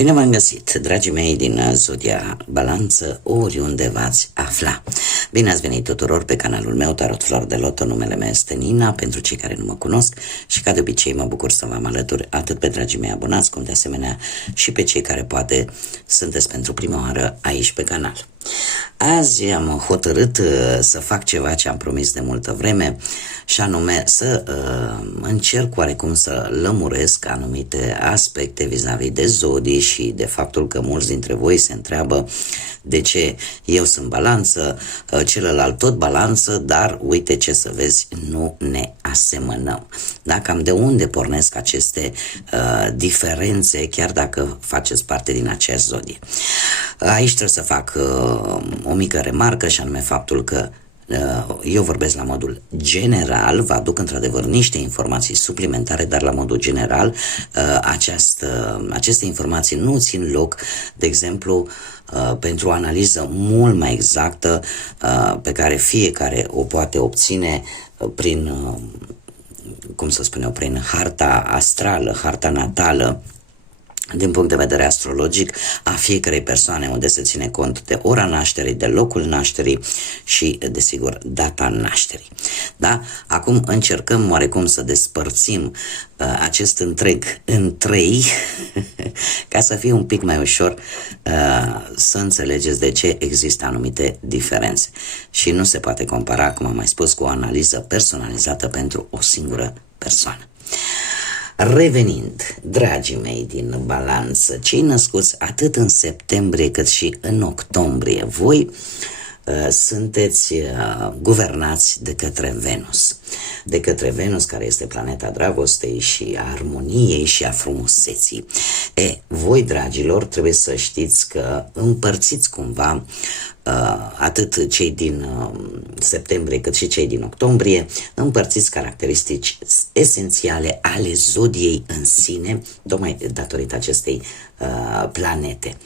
Bine v-am găsit, dragii mei din Zodia Balanță, oriunde v-ați afla. Bine ați venit tuturor pe canalul meu Tarot Flor de Loto, numele meu este Nina, pentru cei care nu mă cunosc și ca de obicei mă bucur să vă alături atât pe dragii mei abonați, cum de asemenea și pe cei care poate sunteți pentru prima oară aici pe canal. Azi am hotărât să fac ceva ce am promis de multă vreme și anume să încerc oarecum să lămuresc anumite aspecte vis-a-vis de zodii și de faptul că mulți dintre voi se întreabă de ce eu sunt balanță, celălalt tot balanță, dar uite ce să vezi, nu ne asemănăm. Da? Cam de unde pornesc aceste diferențe, chiar dacă faceți parte din aceeași zodie. Aici trebuie să fac o mică remarcă și anume faptul că eu vorbesc la modul general, vă aduc într-adevăr niște informații suplimentare, dar la modul general aceste informații nu țin loc, de exemplu, pentru o analiză mult mai exactă pe care fiecare o poate obține prin, cum să spun eu, prin harta astrală, harta natală, din punct de vedere astrologic, a fiecărei persoane, unde se ține cont de ora nașterii, de locul nașterii și, desigur, data nașterii. Da? Acum încercăm oarecum să despărțim acest întreg în trei ca să fie un pic mai ușor să înțelegeți de ce există anumite diferențe. Și nu se poate compara, cum am mai spus, cu o analiză personalizată pentru o singură persoană. Revenind, dragii mei din Balanță, cei născuți atât în septembrie cât și în octombrie, voi sunteți guvernați de către Venus. De către Venus, care este planeta dragostei și a armoniei și a frumuseții. Voi, dragilor, trebuie să știți că împărțiți cumva atât cei din septembrie cât și cei din octombrie, împărțiți caracteristici esențiale ale zodiei în sine, tocmai datorită acestei planete.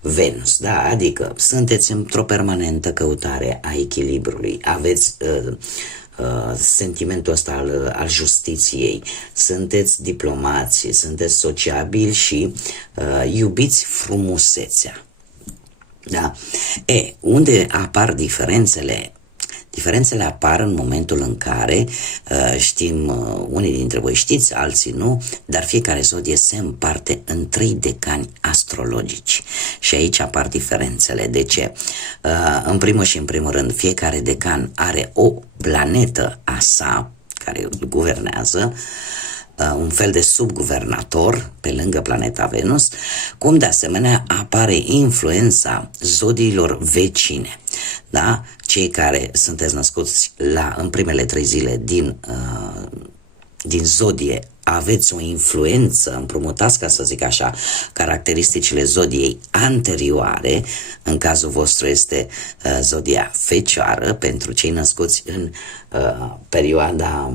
Venus, da, adică sunteți într-o permanentă căutare a echilibrului, aveți sentimentul ăsta al justiției, sunteți diplomați, sunteți sociabili și iubiți frumusețea. Da. Unde apar diferențele? Diferențele apar în momentul în care știm, unii dintre voi știți, alții nu, dar fiecare zodie se împarte în 3 decani astrologici. Și aici apar diferențele. De ce? În primul și în primul rând, fiecare decan are o planetă a sa care îl guvernează, un fel de subguvernator pe lângă planeta Venus, cum de asemenea apare influența zodiilor vecine. Da? Cei care sunteți născuți în primele 3 zile din zodie aveți o influență, împrumutați, ca să zic așa, caracteristicile zodiei anterioare. În cazul vostru este zodia Fecioară, pentru cei născuți în perioada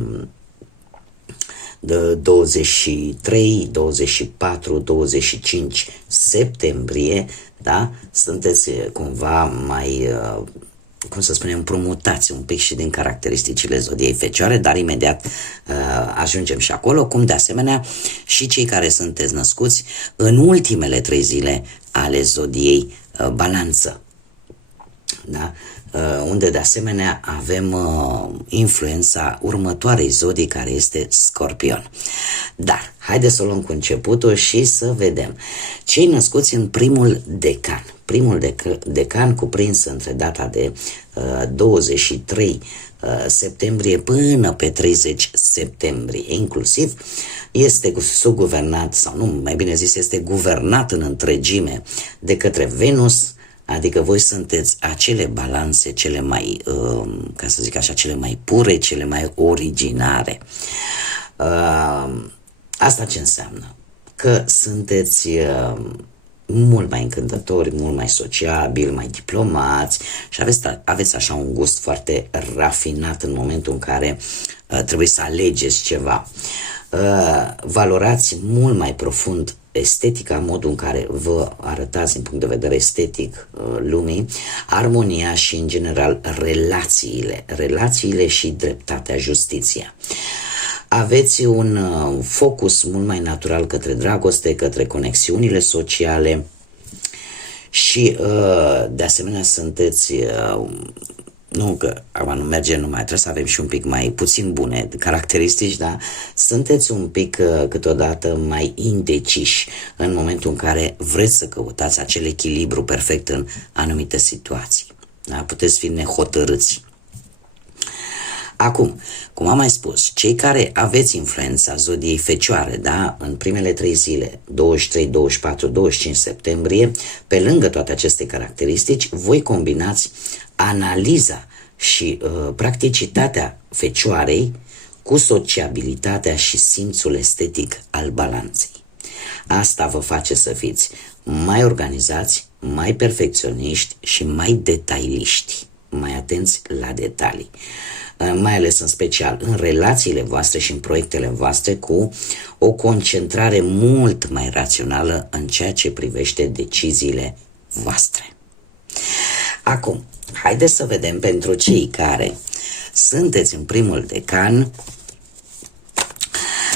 de 23, 24, 25 septembrie, da? Sunteți cumva mai, cum să spunem, împrumutați un pic și din caracteristicile zodiei Fecioare, dar imediat ajungem și acolo, cum de asemenea și cei care sunteți născuți în ultimele 3 zile ale zodiei Balanță. Da? Unde de asemenea avem influența următoarei zodii, care este Scorpion. Dar haideți să o luăm cu începutul și să vedem. Cei născuți în primul decan. Primul decan cuprins între data de 23 septembrie până pe 30 septembrie, inclusiv, este subguvernat, sau nu, mai bine zis, este guvernat în întregime de către Venus. Adică voi sunteți acele balanțe cele mai, ca să zic așa, cele mai pure, cele mai originare. Asta ce înseamnă? Că sunteți mult mai încântători, mult mai sociabili, mai diplomați și aveți așa un gust foarte rafinat în momentul în care trebuie să alegeți ceva. Valorați mult mai profund estetica, modul în care vă arătați din punct de vedere estetic lumii, armonia și, în general, relațiile și dreptatea, justiția. aveți un focus mult mai natural către dragoste, către conexiunile sociale și de asemenea sunteți, nu că acum nu merge numai, trebuie să avem și un pic mai puțin bune caracteristici, dar sunteți un pic câteodată mai indeciși în momentul în care vreți să căutați acel echilibru perfect în anumite situații. Da? Puteți fi nehotărâți. Acum, cum am mai spus, cei care aveți influența zodiei Fecioare, da, în primele 3 zile, 23, 24, 25 septembrie, pe lângă toate aceste caracteristici, voi combinați analiza și practicitatea Fecioarei cu sociabilitatea și simțul estetic al Balanței. Asta vă face să fiți mai organizați, mai perfecționiști și mai detailiști, mai atenți la detalii, mai ales în special în relațiile voastre și în proiectele voastre, cu o concentrare mult mai rațională în ceea ce privește deciziile voastre. Acum, haideți să vedem pentru cei care sunteți în primul decan,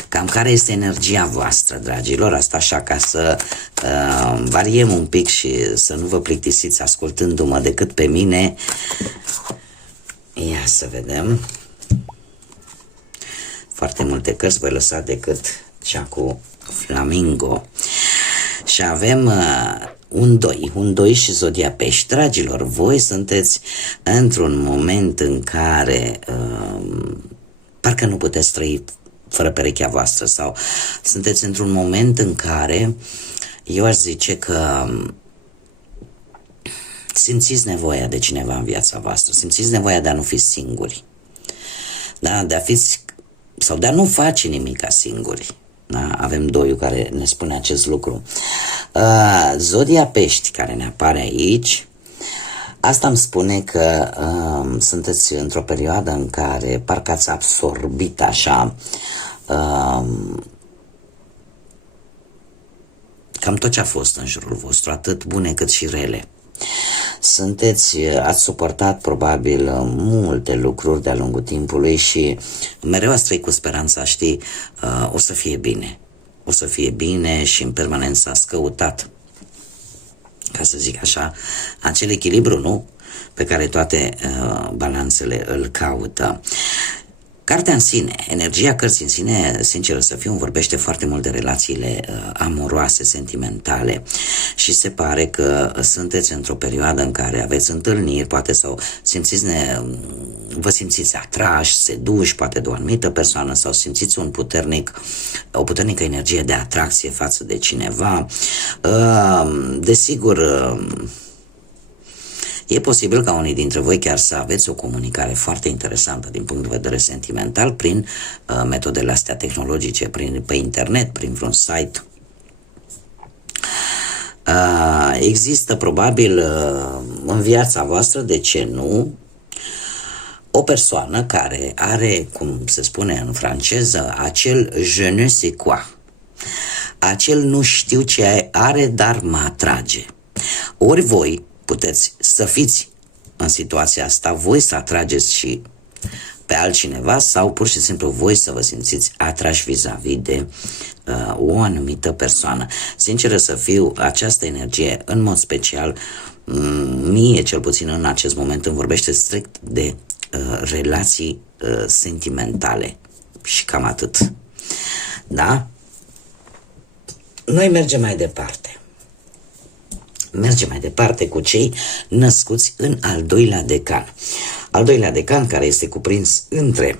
cam care este energia voastră, dragilor, asta așa ca să variem un pic și să nu vă plictisiți ascultându-mă decât pe mine. Ia să vedem. Foarte multe cărți voi lăsa decât cea cu Flamingo. Și avem un doi și zodia Pești. Dragilor, voi sunteți într-un moment în care parcă nu puteți trăi fără perechea voastră, sau sunteți într-un moment în care eu aș zice că simțiți nevoia de cineva în viața voastră, simțiți nevoia de a nu fi singuri, da? De a fi, sau de a nu face nimic singuri. Da? Avem doiul care ne spune acest lucru. Zodia Pești care ne apare aici, asta îmi spune că sunteți într-o perioadă în care parcă ați absorbit așa cam tot ce a fost în jurul vostru, atât bune cât și rele. Ați suportat probabil multe lucruri de-a lungul timpului și mereu ați trăit cu speranța, știi, o să fie bine. O să fie bine și în permanență ați căutat, ca să zic așa, acel echilibru, nu? Pe care toate balanțele îl caută. Cartea în sine, energia cărții în sine, sincer să fiu, vorbește foarte mult de relațiile amoroase, sentimentale, și se pare că sunteți într-o perioadă în care aveți întâlniri, poate, sau vă simțiți atrași, seduși, poate de o anumită persoană, sau simțiți o puternică energie de atracție față de cineva. Desigur, e posibil ca unii dintre voi chiar să aveți o comunicare foarte interesantă din punct de vedere sentimental prin metodele astea tehnologice, pe internet, prin vreun site. Există probabil în viața voastră, de ce nu, o persoană care are, cum se spune în franceză, acel je ne sais quoi, acel nu știu ce are, dar mă atrage. Ori voi puteți să fiți în situația asta, voi să atrageți și pe altcineva, sau pur și simplu voi să vă simțiți atrași vis-a-vis de o anumită persoană. Sincer să fiu, această energie, în mod special, mie cel puțin în acest moment îmi vorbește strict de relații sentimentale și cam atât. Da? Noi mergem mai departe. Mergem mai departe cu cei născuți în al doilea decan. Al doilea decan, care este cuprins între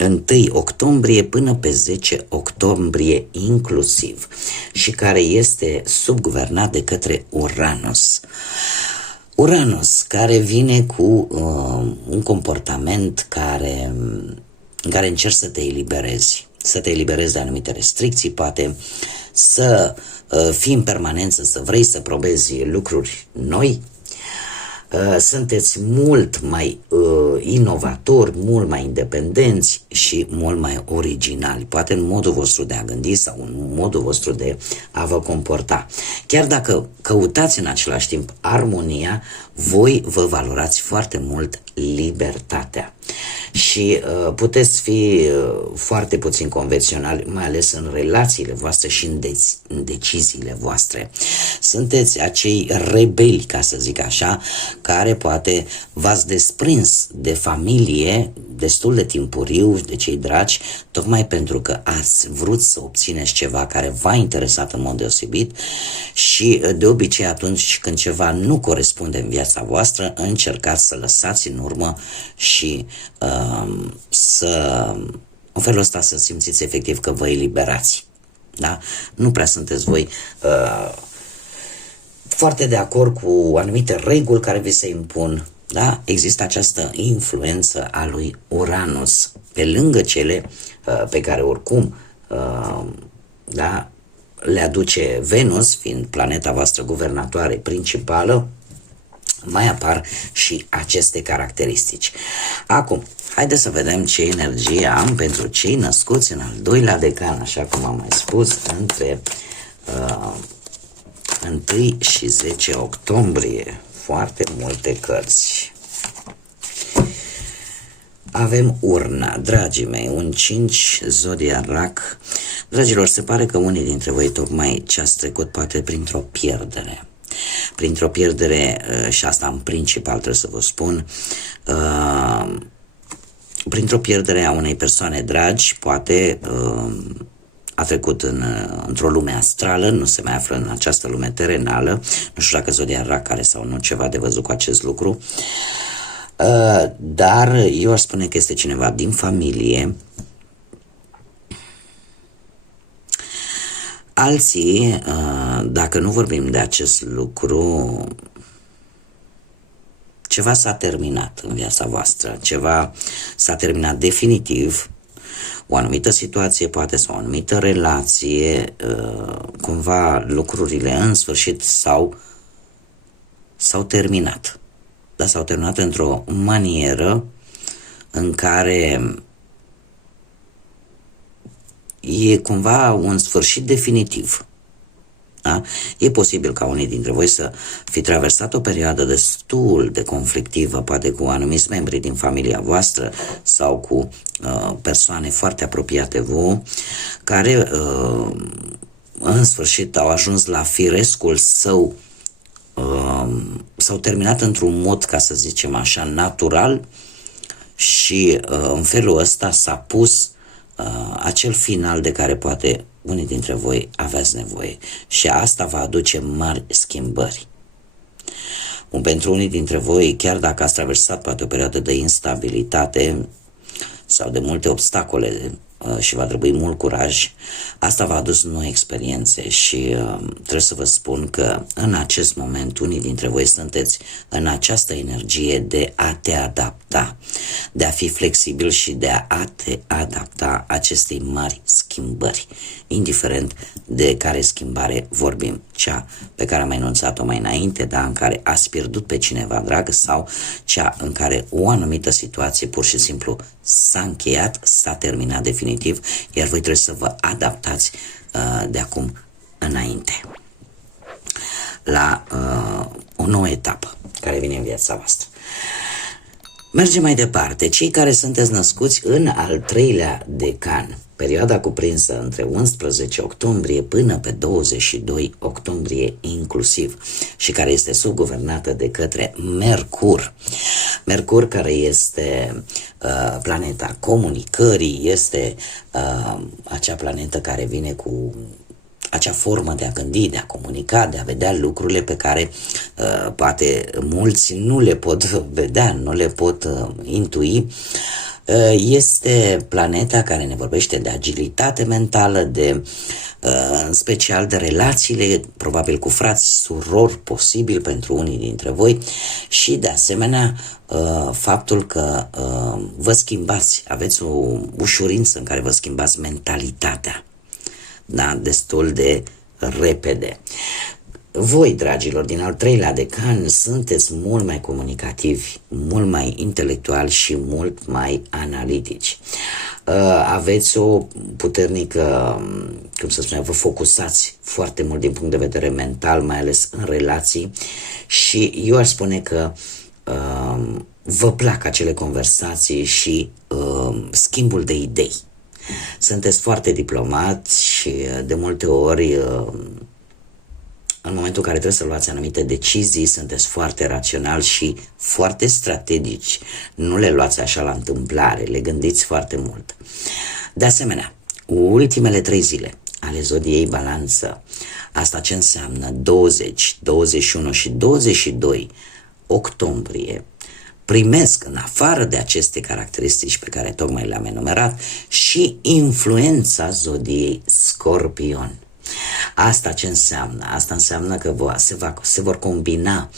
1 octombrie până pe 10 octombrie inclusiv și care este subguvernat de către Uranus. Uranus, care vine cu un comportament în care încerci să te eliberezi. Să te eliberezi de anumite restricții, poate să fii în permanență, să vrei să probezi lucruri noi. Sunteți mult mai inovatori, mult mai independenți și mult mai originali, poate în modul vostru de a gândi sau în modul vostru de a vă comporta. Chiar dacă căutați în același timp armonia, voi vă valorați foarte mult libertatea. și puteți fi foarte puțin convenționali, mai ales în relațiile voastre și în deciziile voastre. Sunteți acei rebeli, ca să zic așa, care poate v-ați desprins de familie destul de timpuriu, de cei dragi, tocmai pentru că ați vrut să obțineți ceva care v-a interesat în mod deosebit și de obicei atunci când ceva nu corespunde în viața voastră, încercați să lăsați în urmă și în felul ăsta să simțiți efectiv că vă eliberați. Da? Nu prea sunteți voi foarte de acord cu anumite reguli care vi se impun. Da? Există această influență a lui Uranus, pe lângă cele pe care oricum da, le aduce Venus, fiind planeta voastră guvernatoare principală, mai apar și aceste caracteristici. Acum, haideți să vedem ce energie am pentru cei născuți în al doilea decan, așa cum am mai spus, între 1 și 10 octombrie. Foarte multe cărți. Avem urna, dragii mei, un 5, zodia rac. Dragilor, se pare că unii dintre voi tocmai ce ați trecut poate printr-o pierdere. Printr-o pierdere, și asta în principal trebuie să vă spun, printr-o pierdere a unei persoane dragi, poate a trecut într-o lume astrală, nu se mai află în această lume terenală, nu știu dacă zodia rac are sau nu ceva de văzut cu acest lucru, dar eu aș spune că este cineva din familie. Alții, dacă nu vorbim de acest lucru, ceva s-a terminat în viața voastră, ceva s-a terminat definitiv, o anumită situație poate sau o anumită relație, cumva lucrurile în sfârșit s-au terminat. Dar s-au terminat într-o manieră în care e cumva un sfârșit definitiv. Da? E posibil ca unii dintre voi să fi traversat o perioadă destul de conflictivă, poate cu anumiți membri din familia voastră sau cu persoane foarte apropiate vouă, care în sfârșit au ajuns la firescul său, s-au terminat într-un mod, ca să zicem așa, natural și în felul ăsta s-a pus acel final de care poate unii dintre voi aveți nevoie și asta va aduce mari schimbări. Pentru unii dintre voi, chiar dacă ați traversat poate o perioadă de instabilitate sau de multe obstacole și va trebui mult curaj, asta v-a adus noi experiențe și trebuie să vă spun că în acest moment unii dintre voi sunteți în această energie de a te adapta, de a fi flexibil și de a te adapta acestei mari schimbări, indiferent de care schimbare vorbim, cea pe care am enunțat-o mai înainte, da, în care ați pierdut pe cineva drag sau cea în care o anumită situație pur și simplu s-a încheiat, s-a terminat definitiv, iar voi trebuie să vă adaptați de acum înainte la o nouă etapă care vine în viața voastră. Mergem mai departe. Cei care sunteți născuți în al treilea decan, perioada cuprinsă între 11 octombrie până pe 22 octombrie inclusiv și care este subguvernată de către Mercur. Mercur, care este planeta comunicării, este acea planetă care vine cu acea formă de a gândi, de a comunica, de a vedea lucrurile pe care poate mulți nu le pot vedea, nu le pot intui. Este planeta care ne vorbește de agilitate mentală, în special de relațiile, probabil cu frați, surori, posibil pentru unii dintre voi și de asemenea faptul că vă schimbați, aveți o ușurință în care vă schimbați mentalitatea, da, destul de repede. Voi, dragilor, din al treilea decan, sunteți mult mai comunicativi, mult mai intelectuali și mult mai analitici. Aveți o puternică, cum să spunem, vă focusați foarte mult din punct de vedere mental, mai ales în relații și eu aș spune că vă plac acele conversații și schimbul de idei. Sunteți foarte diplomați și de multe ori în momentul în care trebuie să luați anumite decizii, sunteți foarte raționali și foarte strategici. Nu le luați așa la întâmplare, le gândiți foarte mult. De asemenea, ultimele 3 zile ale zodiei Balanță, asta ce înseamnă 20, 21 și 22 octombrie, primesc în afară de aceste caracteristici pe care tocmai le-am enumerat și influența zodiei Scorpion. Asta ce înseamnă? Asta înseamnă că se vor combina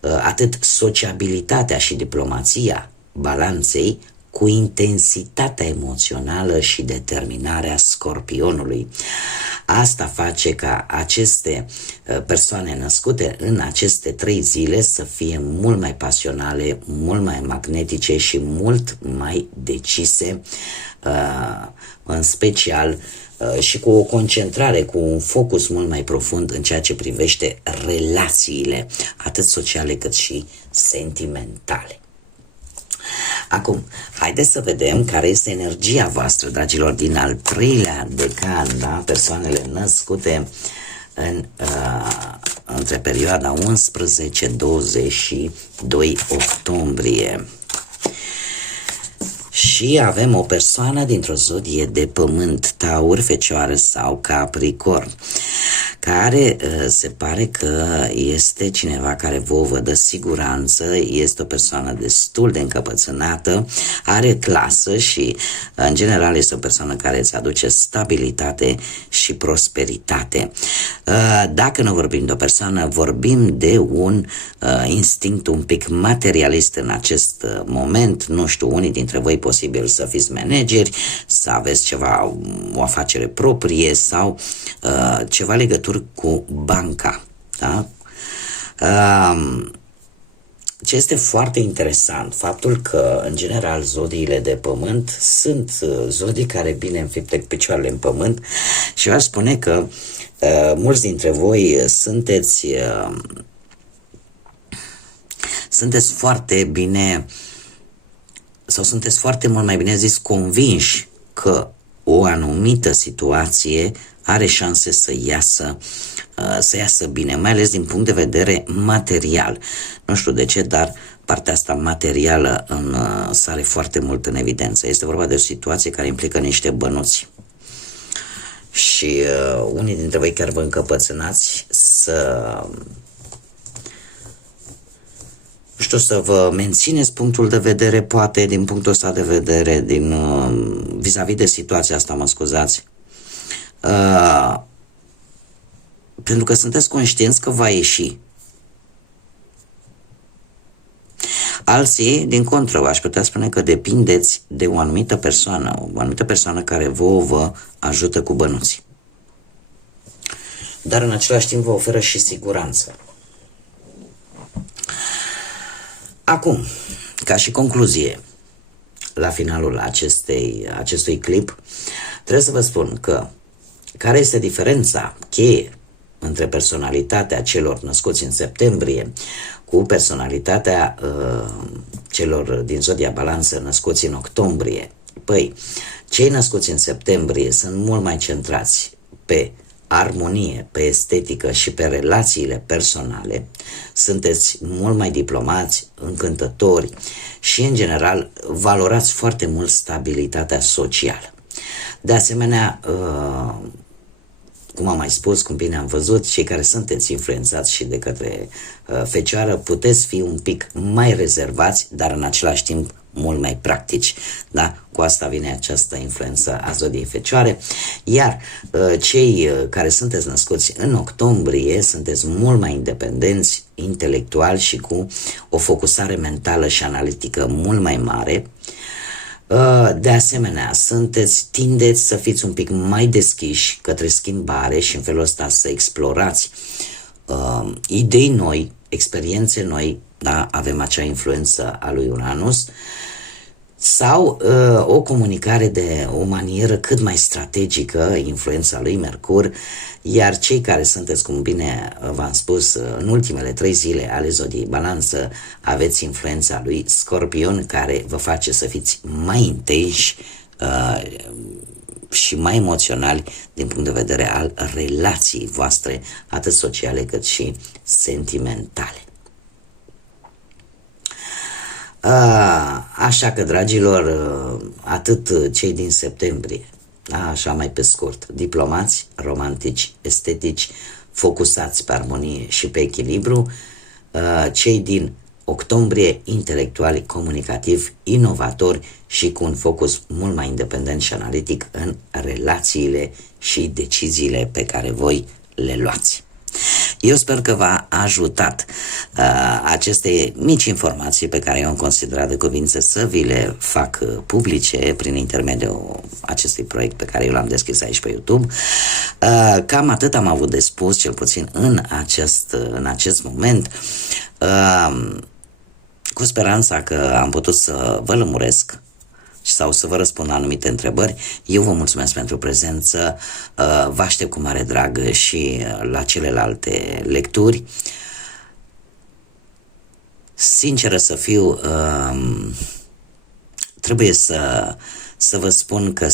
atât sociabilitatea și diplomația Balanței cu intensitatea emoțională și determinarea Scorpionului. Asta face ca aceste persoane născute în aceste 3 zile să fie mult mai pasionale, mult mai magnetice și mult mai decise, în special și cu o concentrare, cu un focus mult mai profund în ceea ce privește relațiile, atât sociale cât și sentimentale. Acum, haideți să vedem care este energia voastră, dragilor, din al 3-lea decan, da? Persoanele născute între perioada 11-22 octombrie. Și avem o persoană dintr-o zodie de pământ, Taur, Fecioară sau Capricorn, care se pare că este cineva care vă dă siguranță, este o persoană destul de încăpățânată, are clasă și în general este o persoană care îți aduce stabilitate și prosperitate. Dacă nu vorbim de o persoană, vorbim de un instinct un pic materialist în acest moment. Nu știu, unii dintre voi posibil să fiți manageri, să aveți ceva, o afacere proprie sau ceva legături cu banca. Da? Ce este foarte interesant, faptul că, în general, zodiile de pământ sunt zodii care bine înfipte cu picioarele în pământ și aș spune că mulți dintre voi sunteți foarte bine sau sunteți foarte mult mai bine zis convinși că o anumită situație are șanse să iasă bine, mai ales din punct de vedere material. Nu știu de ce, dar partea asta materială sare foarte mult în evidență. Este vorba de o situație care implică niște bănuți. Și unii dintre voi chiar vă încăpățânați să vă mențineți punctul de vedere, poate din punctul ăsta de vedere, vis-a-vis de situația asta, mă scuzați, pentru că sunteți conștienți că va ieși. Alții, din contră, aș putea spune că depindeți de o anumită persoană care vă ajută cu bănuții. Dar în același timp vă oferă și siguranță. Acum, ca și concluzie, la finalul acestui clip, trebuie să vă spun că care este diferența cheie între personalitatea celor născuți în septembrie cu personalitatea celor din zodia Balanță născuți în octombrie. Păi, cei născuți în septembrie sunt mult mai centrați pe armonie, pe estetică și pe relațiile personale, sunteți mult mai diplomați, încântători și, în general, valorați foarte mult stabilitatea socială. De asemenea, cum am mai spus, cum bine am văzut, cei care sunteți influențați și de către Fecioară, puteți fi un pic mai rezervați, dar în același timp mult mai practici. Da? Cu asta vine această influență a zodiei Fecioare. Iar cei care sunteți născuți în octombrie sunteți mult mai independenți, intelectuali și cu o focusare mentală și analitică mult mai mare. De asemenea, tindeți să fiți un pic mai deschiși către schimbare și în felul ăsta să explorați idei noi, experiențe noi, da? Avem acea influență a lui Uranus. sau o comunicare de o manieră cât mai strategică, influența lui Mercur, iar cei care sunteți, cum bine v-am spus, în ultimele 3 zile ale zodiei Balanță, aveți influența lui Scorpion, care vă face să fiți mai intenși și mai emoționali din punct de vedere al relației voastre, atât sociale cât și sentimentale. Așa că, dragilor, atât cei din septembrie, așa mai pe scurt, diplomați, romantici, estetici, focusați pe armonie și pe echilibru, cei din octombrie, intelectuali, comunicativi, inovatori și cu un focus mult mai independent și analitic în relațiile și deciziile pe care voi le luați. Eu sper că v-a ajutat aceste mici informații pe care eu am considerat de cuvință să vi le fac publice prin intermediul acestui proiect pe care eu l-am deschis aici pe YouTube. Cam atât am avut de spus, cel puțin în acest moment, cu speranța că am putut să vă lămuresc sau să vă răspund la anumite întrebări. Eu vă mulțumesc pentru prezență, vă aștept cu mare drag și la celelalte lecturi. Sinceră să fiu, trebuie să vă spun că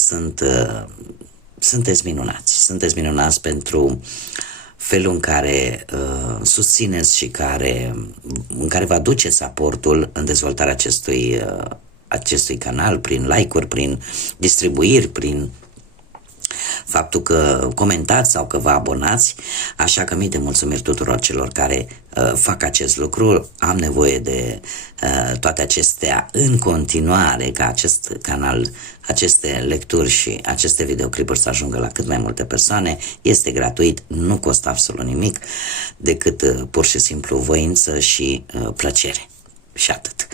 sunteți minunați pentru felul în care susțineți și în care vă aduceți aportul în dezvoltarea acestui canal, prin like-uri, prin distribuiri, prin faptul că comentați sau că vă abonați, așa că mii de mulțumiri tuturor celor care fac acest lucru. Am nevoie de toate acestea în continuare, ca acest canal, aceste lecturi și aceste videoclipuri să ajungă la cât mai multe persoane. Este gratuit, nu costă absolut nimic, decât pur și simplu voință și plăcere. Și atât.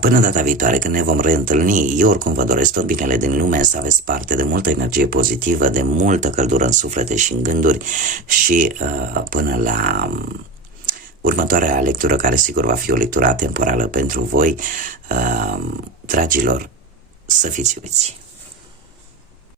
Până data viitoare, când ne vom reîntâlni, eu oricum vă doresc tot binele din lume, să aveți parte de multă energie pozitivă, de multă căldură în suflete și în gânduri și până la următoarea lectură, care sigur va fi o lectură temporală pentru voi, dragilor, să fiți iubiți.